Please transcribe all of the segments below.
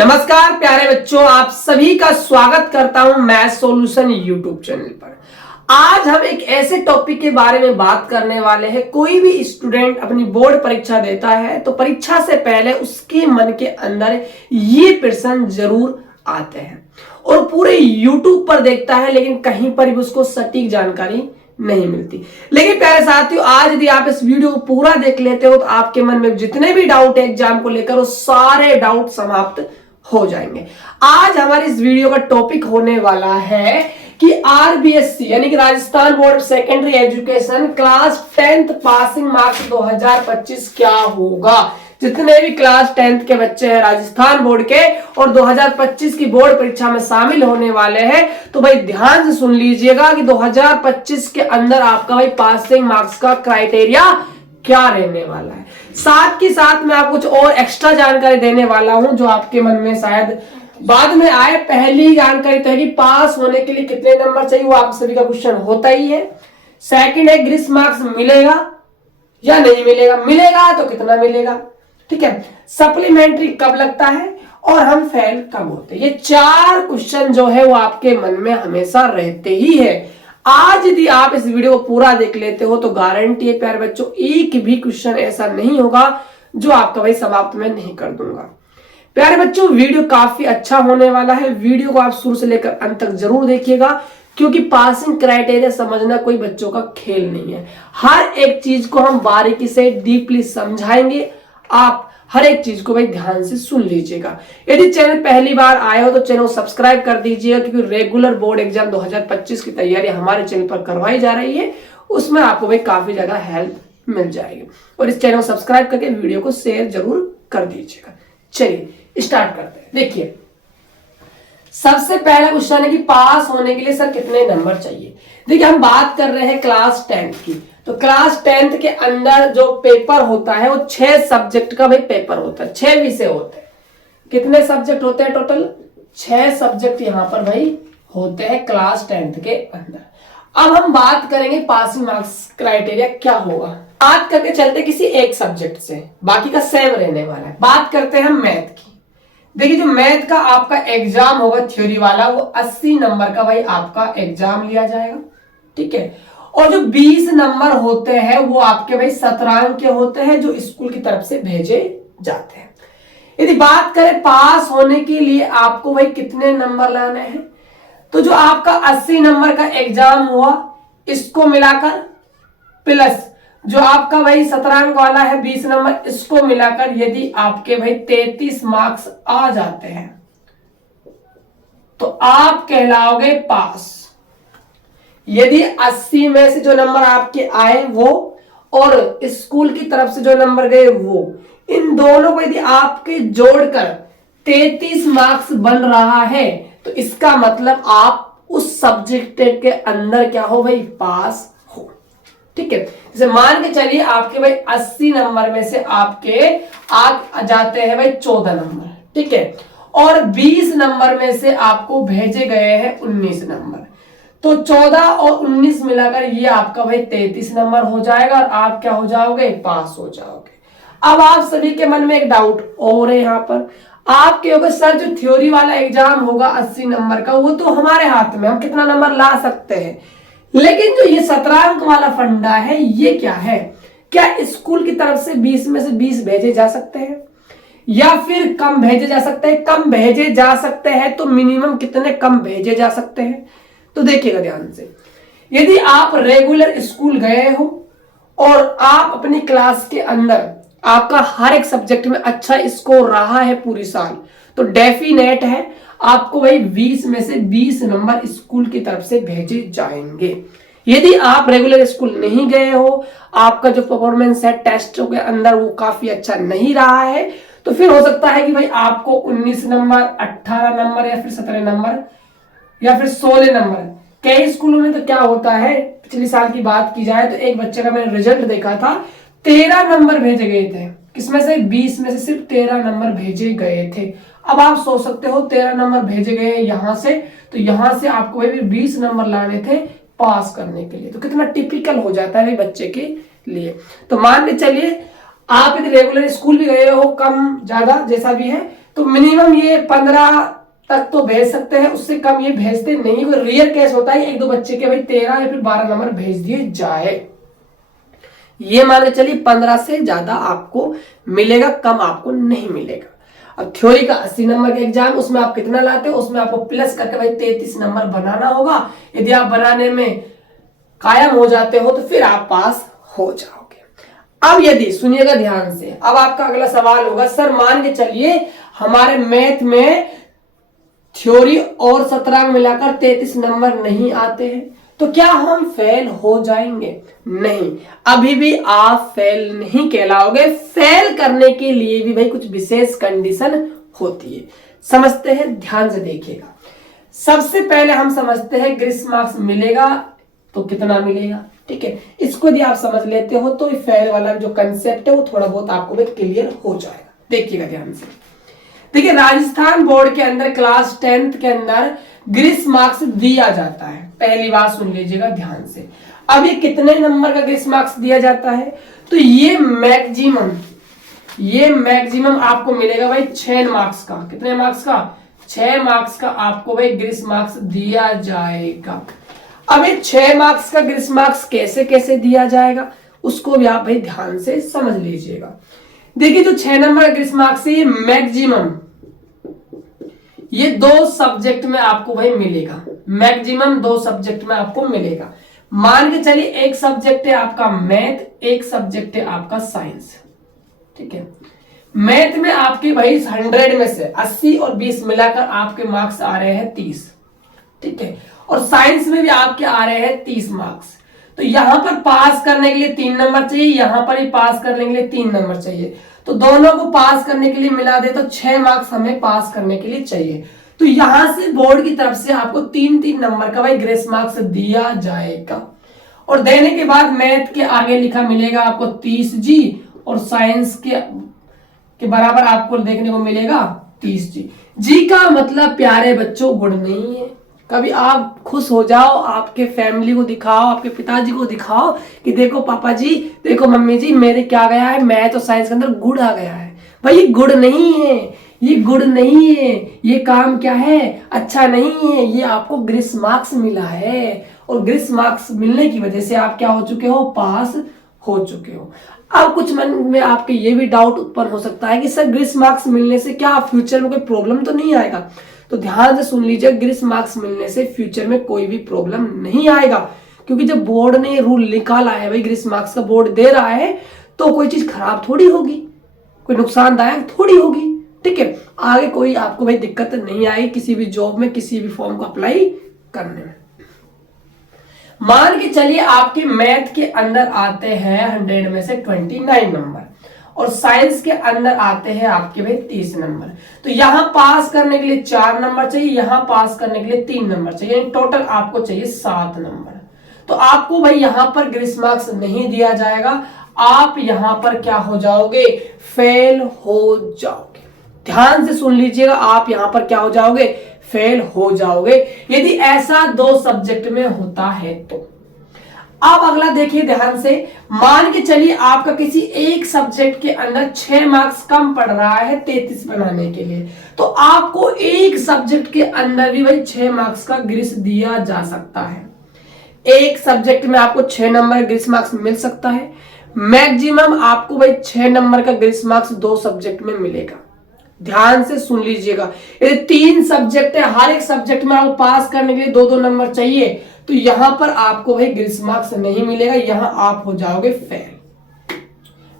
नमस्कार प्यारे बच्चों, आप सभी का स्वागत करता हूं मैथ सॉल्यूशन यूट्यूब चैनल पर। आज हम एक ऐसे टॉपिक के बारे में बात करने वाले हैं। कोई भी स्टूडेंट अपनी बोर्ड परीक्षा देता है तो परीक्षा से पहले उसके मन के अंदर ये प्रश्न जरूर आते हैं और पूरे यूट्यूब पर देखता है, लेकिन कहीं पर भी उसको सटीक जानकारी नहीं मिलती। लेकिन प्यारे साथियों, आज यदि आप इस वीडियो को पूरा देख लेते हो तो आपके मन में जितने भी डाउट है एग्जाम को लेकर वो सारे डाउट समाप्त हो जाएंगे। आज हमारे इस वीडियो का टॉपिक होने वाला है कि आरबीएससी यानी कि Rajasthan board secondary education class 10th passing marks 2025 क्या होगा। जितने भी क्लास 10th के बच्चे हैं राजस्थान बोर्ड के और 2025 की बोर्ड परीक्षा में शामिल होने वाले हैं, तो भाई ध्यान से सुन लीजिएगा कि 2025 के अंदर आपका भाई पासिंग मार्क्स का क्राइटेरिया क्या रहने वाला है। साथ के साथ मैं आपको कुछ और एक्स्ट्रा जानकारी देने वाला हूं जो आपके मन में शायद बाद में आए। पहली जानकारी तो है कि पास होने के लिए कितने नंबर चाहिए, वो आप सभी का क्वेश्चन होता ही है। सेकंड है ग्रीस मार्क्स मिलेगा या नहीं मिलेगा, मिलेगा तो कितना मिलेगा, ठीक है। सप्लीमेंट्री कब लगता है और हम फेल कब होते हैं। ये चार क्वेश्चन जो है वो आपके मन में हमेशा रहते ही है। आज यदि आप इस वीडियो को पूरा देख लेते हो तो गारंटी है प्यारे बच्चों, एक भी क्वेश्चन ऐसा नहीं होगा जो आपका भाई समाप्त में नहीं कर दूंगा। प्यारे बच्चों, वीडियो काफी अच्छा होने वाला है। वीडियो को आप शुरू से लेकर अंत तक जरूर देखिएगा, क्योंकि पासिंग क्राइटेरिया समझना कोई बच्चों का खेल नहीं है। हर एक चीज को हम बारीकी से डीपली समझाएंगे। आप हर एक चीज को भाई ध्यान से सुन लीजिएगा। यदि चैनल पहली बार आए हो तो चैनल को सब्सक्राइब कर दीजिएगा, क्योंकि रेगुलर बोर्ड एग्जाम 2025 की तैयारी हमारे चैनल पर करवाई जा रही है। उसमें आपको भाई काफी ज्यादा हेल्प मिल जाएगी और इस चैनल को सब्सक्राइब करके वीडियो को शेयर जरूर कर दीजिएगा। चलिए स्टार्ट करते हैं। देखिए, सबसे पहला क्वेश्चन है कि पास होने के लिए सर कितने नंबर चाहिए। देखिए, हम बात कर रहे हैं क्लास 10th की, तो क्लास 10th के अंदर जो पेपर होता है वो 6 सब्जेक्ट का भाई पेपर होता है, 6 विषय होते हैं। कितने सब्जेक्ट होते हैं टोटल? 6 सब्जेक्ट यहाँ पर भाई होते हैं क्लास 10th के अंदर। अब हम बात करेंगे पासिंग मार्क्स क्राइटेरिया क्या होगा। बात करके चलते किसी एक सब्जेक्ट से, बाकी का सेम रहने वाला है। बात करते हैं हम मैथ की। देखिए, जो मैथ का आपका एग्जाम होगा थ्योरी वाला, वो 80 नंबर का भाई आपका एग्जाम लिया जाएगा, ठीक है। और जो 20 नंबर होते हैं वो आपके भाई शतरंज के होते हैं, जो स्कूल की तरफ से भेजे जाते हैं। यदि बात करें पास होने के लिए आपको भाई कितने नंबर लाने हैं, तो जो आपका 80 नंबर का एग्जाम हुआ इसको मिलाकर प्लस जो आपका भाई शतरंज वाला है 20 नंबर, इसको मिलाकर यदि आपके भाई 33 मार्क्स आ जाते हैं तो आप कहलाओगे पास। यदि 80 में से जो नंबर आपके आए वो और स्कूल की तरफ से जो नंबर गए वो, इन दोनों को यदि आपके जोड़कर 33 मार्क्स बन रहा है तो इसका मतलब आप उस सब्जेक्ट के अंदर क्या हो भाई, पास हो, ठीक है। जैसे मान के चलिए आपके भाई 80 नंबर में से आपके आ जाते हैं भाई 14 नंबर, ठीक है, और 20 नंबर में से आपको भेजे गए हैं 19 नंबर, तो 14 और 19 मिलाकर ये आपका भाई 33 नंबर हो जाएगा और आप क्या हो जाओगे, पास हो जाओगे। अब आप सभी के मन में एक डाउट और है यहाँ पर, आप कहोगे सर जो थ्योरी वाला एग्जाम होगा 80 नंबर का वो तो हमारे हाथ में, हम कितना नंबर ला सकते हैं, लेकिन जो ये शतरंज वाला फंडा है ये क्या है, क्या स्कूल की तरफ से 20 में से 20 भेजे जा सकते हैं या फिर कम भेजे जा सकते हैं? कम भेजे जा सकते हैं तो मिनिमम कितने कम भेजे जा सकते हैं? तो देखिएगा ध्यान से, यदि आप रेगुलर स्कूल गए हो और आप अपनी क्लास के अंदर आपका हर एक सब्जेक्ट में अच्छा स्कोर रहा है पूरी साल, तो डेफिनेट है आपको भाई 20 में से 20 नंबर स्कूल की तरफ से भेजे जाएंगे। यदि आप रेगुलर स्कूल नहीं गए हो, आपका जो परफॉर्मेंस है टेस्टों के अंदर वो काफी अच्छा नहीं रहा है, तो फिर हो सकता है कि भाई आपको 19 नंबर, 18 नंबर या फिर 17 नंबर या फिर 16 नंबर। कई स्कूलों में तो क्या होता है, पिछले साल की बात की जाए तो एक बच्चे का मैंने रिजल्ट देखा था, 13 नंबर भेजे गए थे, किसमें से 20 में से सिर्फ 13 नंबर भेजे गए थे। अब आप सोच सकते हो 13 नंबर भेजे गए यहां से, तो यहां से आपको भी 20 नंबर लाने थे पास करने के लिए, तो कितना टिपिकल हो जाता है बच्चे के लिए। तो मान के चलिए आप यदि रेगुलर स्कूल भी गए हो, कम ज्यादा जैसा भी है, तो मिनिमम ये 15 तक तो भेज सकते हैं, उससे कम ये भेजते नहीं। कोई रेयर केस होता है 1-2 बच्चे के भाई 13 या फिर 12 नंबर भेज दिए जाए। ये मान के चलिए 15 से ज्यादा आपको मिलेगा, कम आपको नहीं मिलेगा। अब थ्योरी का 80 नंबर का एग्जाम, उसमें आप कितना लाते हो, उसमें आपको प्लस करके भाई 33 नंबर बनाना होगा। यदि आप बनाने में कायम हो जाते हो तो फिर आप पास हो जाओगे। अब यदि सुनिएगा ध्यान से, अब आपका अगला सवाल होगा, सर मान के चलिए हमारे मैथ में थ्योरी और 17 मिलाकर 33 नंबर नहीं आते हैं, तो क्या हम फेल हो जाएंगे? नहीं, अभी भी आप फेल नहीं कहलाओगे। फेल करने के लिए भी भाई कुछ विशेष कंडीशन होती है, समझते हैं, ध्यान से देखिएगा। सबसे पहले हम समझते हैं ग्रीस मार्क्स मिलेगा तो कितना मिलेगा, ठीक है। इसको यदि आप समझ लेते हो तो फेल वाला जो कंसेप्ट है वो थोड़ा बहुत आपको भी क्लियर हो जाएगा। देखिएगा ध्यान से, देखिए राजस्थान बोर्ड के अंदर क्लास 10th के अंदर ग्रीस मार्क्स दिया जाता है। पहली बात सुन लीजिएगा ध्यान से, अब ये कितने नंबर का ग्रीस मार्क्स दिया जाता है, तो ये मैक्सिमम आपको मिलेगा भाई 6 मार्क्स का। कितने मार्क्स का? 6 मार्क्स का आपको भाई ग्रीस मार्क्स दिया जाएगा। अब ये 6 मार्क्स का ग्रीस मार्क्स कैसे कैसे दिया जाएगा उसको भी आप भाई ध्यान से समझ लीजिएगा। देखिए जो 6 नंबर का ग्रीस मार्क्स है ये मैक्सिमम ये 2 सब्जेक्ट में आपको भाई मिलेगा। मैक्सिमम 2 सब्जेक्ट में आपको मिलेगा। मान के चलिए एक सब्जेक्ट है आपका मैथ, एक सब्जेक्ट है आपका साइंस, ठीक है। मैथ में आपके भाई 100 में से 80 और 20 मिलाकर आपके मार्क्स आ रहे हैं 30, ठीक है। और साइंस में भी आपके आ रहे हैं 30 मार्क्स। तो यहां पर पास करने के लिए 3 नंबर चाहिए, यहां पर ही पास करने के लिए 3 नंबर चाहिए। तो दोनों को पास करने के लिए मिला दे तो 6 मार्क्स हमें पास करने के लिए चाहिए। तो यहां से बोर्ड की तरफ से आपको 3-3 नंबर का भाई ग्रेस मार्क्स दिया जाएगा। और देने के बाद मैथ के आगे लिखा मिलेगा आपको 30 जी और साइंस के बराबर आपको देखने को मिलेगा 30 जी। जी का मतलब प्यारे बच्चों गुण नहीं है। कभी आप खुश हो जाओ, आपके फैमिली को दिखाओ, आपके पिताजी को दिखाओ कि देखो पापा जी, देखो मम्मी जी, मेरे क्या गया है, मैथ और साइंस के अंदर गुड़ आ गया है। भाई ये गुड़ नहीं है, ये गुड़ नहीं है, ये काम क्या है, अच्छा नहीं है, ये आपको ग्रीस मार्क्स मिला है। और ग्रीस मार्क्स मिलने की वजह से आप क्या हो चुके हो, पास हो चुके हो। अब कुछ मन में आपके ये भी डाउट उत्पन्न हो सकता है कि सर ग्रीस मार्क्स मिलने से क्या फ्यूचर में कोई प्रॉब्लम तो नहीं आएगा? तो ध्यान से सुन लीजिए, ग्रीस मार्क्स मिलने से फ्यूचर में कोई भी प्रॉब्लम नहीं आएगा। क्योंकि जब बोर्ड ने रूल निकाला है भाई ग्रीस मार्क्स का बोर्ड दे रहा है तो कोई चीज खराब थोड़ी होगी, कोई नुकसानदायक थोड़ी होगी, ठीक है। आगे कोई आपको भाई दिक्कत नहीं आएगी किसी भी जॉब में, किसी भी फॉर्म को अप्लाई करने में। मान के चलिए आपके मैथ के अंदर आते हैं 100 में से 29 नंबर और साइंस के अंदर आते हैं आपके भाई 30 नंबर। तो यहां पास करने के लिए 4 नंबर चाहिए, यहां पास करने के लिए 3 नंबर चाहिए, टोटल आपको चाहिए 7 नंबर। तो आपको भाई यहां पर ग्रीस मार्क्स नहीं दिया जाएगा, आप यहां पर क्या हो जाओगे, फेल हो जाओगे। ध्यान से सुन लीजिएगा, आप यहां पर क्या हो जाओगे, फेल हो जाओगे यदि ऐसा 2 सब्जेक्ट में होता है तो। अब अगला देखिए ध्यान से, मान के चलिए आपका किसी एक सब्जेक्ट के अंदर 6 मार्क्स कम पड़ रहा है 33 बनाने के लिए, तो आपको एक सब्जेक्ट के अंदर भी भाई 6 मार्क्स का ग्रीस दिया जा सकता है। एक सब्जेक्ट में आपको 6 नंबर ग्रीस मार्क्स मिल सकता है। मैक्सिमम आपको भाई 6 नंबर का ग्रीस मार्क्स 2 सब्जेक्ट में मिलेगा। ध्यान से सुन लीजिएगा, ये 3 सब्जेक्ट है, हर एक सब्जेक्ट में आपको पास करने के लिए 2-2 नंबर चाहिए, तो यहां पर आपको भाई ग्रीस मार्क्स नहीं मिलेगा, यहां आप हो जाओगे फेल।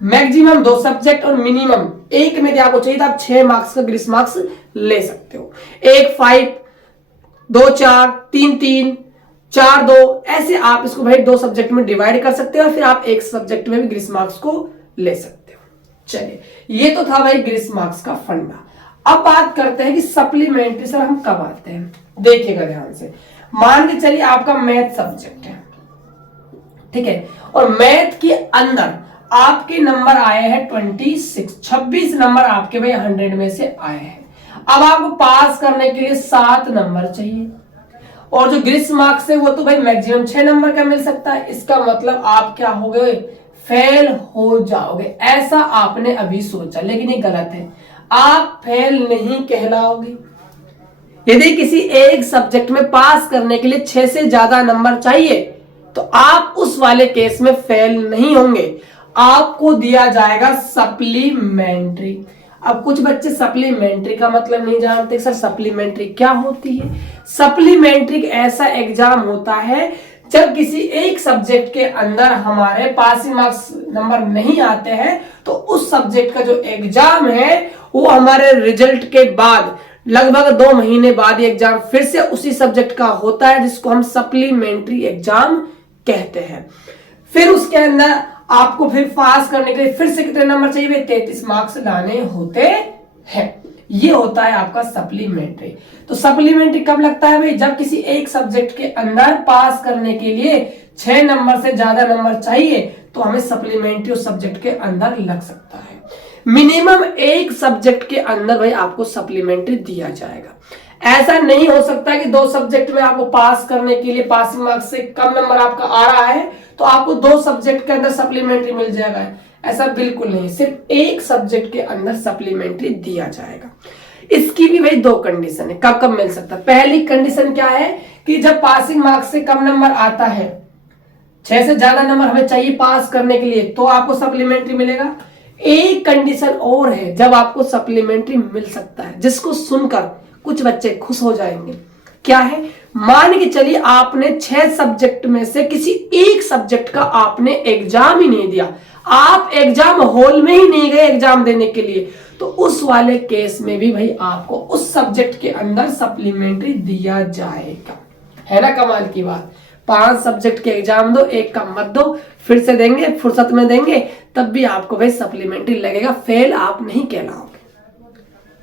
मैक्सिमम 2 सब्जेक्ट और मिनिमम एक में आपको चाहिए तो आप 6 मार्क्स का ग्रीस मार्क्स ले सकते हो। 1 5 2 4 3 3 4 2 ऐसे आप इसको भाई 2 सब्जेक्ट में डिवाइड कर सकते हो और फिर आप एक सब्जेक्ट में भी ग्रीस मार्क्स को ले सकते हो। चलिए, ये तो था भाई ग्रीस मार्क्स का फंडा। अब बात करते हैं कि सप्लीमेंट्री सर हम कब आते हैं। देखिएगा ध्यान से, मान के चलिए आपका मैथ सब्जेक्ट है, ठीक है, और मैथ के अंदर आपके नंबर आए हैं 26 नंबर आपके भाई 100 में से आए हैं। अब आपको पास करने के लिए 7 नंबर चाहिए और जो ग्रीस मार्क्स है वो तो भाई मैक्सिमम 6 नंबर का मिल सकता है। इसका मतलब आप क्या हो गए, फेल हो जाओगे। ऐसा आपने अभी सोचा, लेकिन ये गलत है। आप फेल नहीं कहलाओगे। यदि किसी एक सब्जेक्ट में पास करने के लिए 6 से ज्यादा नंबर चाहिए तो आप उस वाले केस में फेल नहीं होंगे, आपको दिया जाएगा सप्लीमेंट्री। अब कुछ बच्चे सप्लीमेंट्री का मतलब नहीं जानते, सर सप्लीमेंट्री क्या होती है। सप्लीमेंट्री ऐसा एग्जाम होता है जब किसी एक सब्जेक्ट के अंदर हमारे पासिंग मार्क्स नंबर नहीं आते हैं तो उस सब्जेक्ट का जो एग्जाम है वो हमारे रिजल्ट के बाद लगभग 2 महीने बाद ये एग्जाम फिर से उसी सब्जेक्ट का होता है, जिसको हम सप्लीमेंट्री एग्जाम कहते हैं। फिर उसके अंदर आपको फिर पास करने के लिए फिर से कितने नंबर चाहिए, 33 मार्क्स लाने होते हैं। ये होता है आपका सप्लीमेंट्री। तो सप्लीमेंट्री कब लगता है भाई, जब किसी एक सब्जेक्ट के अंदर पास करने के लिए 6 नंबर से ज्यादा नंबर चाहिए तो हमें सप्लीमेंट्री उस सब्जेक्ट के अंदर लग सकता है। मिनिमम एक सब्जेक्ट के अंदर भाई आपको सप्लीमेंट्री दिया जाएगा। ऐसा नहीं हो सकता कि 2 सब्जेक्ट में आपको पास करने के लिए पासिंग मार्क्स से कम नंबर आपका आ रहा है तो आपको 2 सब्जेक्ट के अंदर सप्लीमेंट्री मिल जाएगा, ऐसा बिल्कुल नहीं। सिर्फ एक सब्जेक्ट के अंदर सप्लीमेंट्री दिया जाएगा। इसकी भी भाई 2 कंडीशन है, कब कब मिल सकता है। पहली कंडीशन क्या है कि जब पासिंग मार्क्स से कम नंबर आता है, 6 से ज्यादा नंबर हमें चाहिए पास करने के लिए तो आपको सप्लीमेंट्री मिलेगा। एक कंडीशन और है जब आपको सप्लीमेंट्री मिल सकता है, जिसको सुनकर कुछ बच्चे खुश हो जाएंगे। क्या है, मान के चलिए आपने 6 सब्जेक्ट में से किसी एक सब्जेक्ट का आपने एग्जाम ही नहीं दिया, आप एग्जाम हॉल में ही नहीं गए एग्जाम देने के लिए, तो उस वाले केस में भी भाई आपको उस सब्जेक्ट के अंदर सप्लीमेंट्री दिया जाएगा। है ना कमाल की बात। 5 सब्जेक्ट के एग्जाम दो, एक का मत दो, फिर से देंगे, फुर्सत में देंगे, तब भी आपको भाई सप्लीमेंट्री लगेगा, फेल आप नहीं कहलाओगे।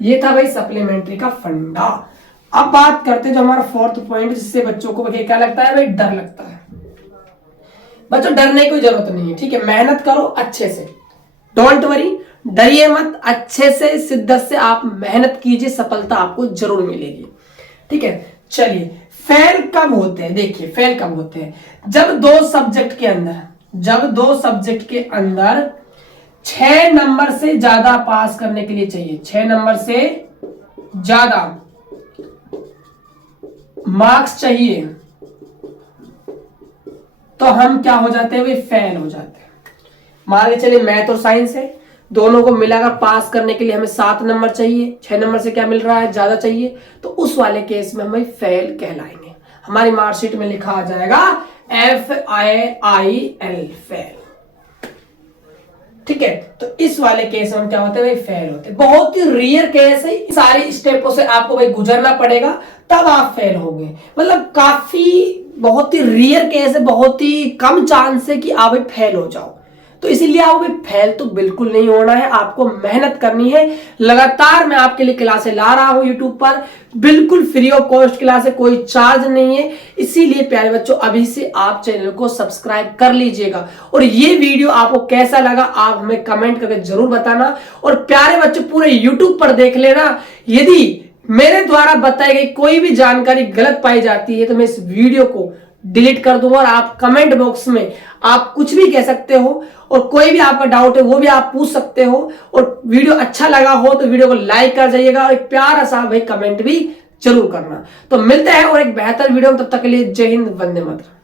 ये था भाई सप्लीमेंट्री का फंडा। अब बात करते जो हमारा 4th पॉइंट, जिससे बच्चों को क्या लगता है भाई, डर लगता है। बच्चों डरने की जरूरत नहीं है, ठीक है, मेहनत करो अच्छे से, डोंट वरी, डरिए मत, अच्छे से शिद्दत से आप मेहनत कीजिए, सफलता आपको जरूर मिलेगी। ठीक है, चलिए फेल कब होते हैं, देखिए फेल कब होते हैं, जब 2 सब्जेक्ट के अंदर 6 नंबर से ज्यादा पास करने के लिए चाहिए, 6 नंबर से ज्यादा मार्क्स चाहिए तो हम क्या हो जाते हैं भाई, फेल हो जाते हैं। मान के चलिए मैथ और साइंस है, दोनों को मिलाकर पास करने के लिए हमें 7 नंबर चाहिए, 6 नंबर से क्या मिल रहा है, ज्यादा चाहिए, तो उस वाले केस में हम भाई फेल कहलाएंगे। हमारी मार्कशीट में लिखा आ जाएगा FAIL, फेल। ठीक है, तो इस वाले केस में क्या होते हैं भाई, फेल होते हैं। बहुत ही रेयर केस है, सारी स्टेपों से आपको भाई गुजरना पड़ेगा तब आप फेल होंगे। मतलब काफी बहुत ही रेयर केस है, बहुत ही कम चांस है कि आप भाई फेल हो जाओ। तो इसीलिए आप भाई फेल तो बिल्कुल नहीं होना है, आपको मेहनत करनी है। लगातार मैं आपके लिए क्लासें ला रहा हूं यूट्यूब पर, बिल्कुल फ्री ऑफ कॉस्ट क्लास है, कोई चार्ज नहीं है। इसीलिए प्यारे बच्चों अभी से आप चैनल को सब्सक्राइब कर लीजिएगा। और ये वीडियो आपको कैसा लगा आप हमें कमेंट करके जरूर बताना। और प्यारे बच्चों पूरे यूट्यूब पर देख लेना, यदि मेरे द्वारा बताई गई कोई भी जानकारी गलत पाई जाती है तो मैं इस वीडियो को डिलीट कर दूंगा। और आप कमेंट बॉक्स में आप कुछ भी कह सकते हो, और कोई भी आपका डाउट है वो भी आप पूछ सकते हो। और वीडियो अच्छा लगा हो तो वीडियो को लाइक कर जाइएगा और एक प्यारा सा भाई कमेंट भी जरूर करना। तो मिलते हैं और एक बेहतर वीडियो में, तब तक के लिए जय हिंद, वंदे मातरम।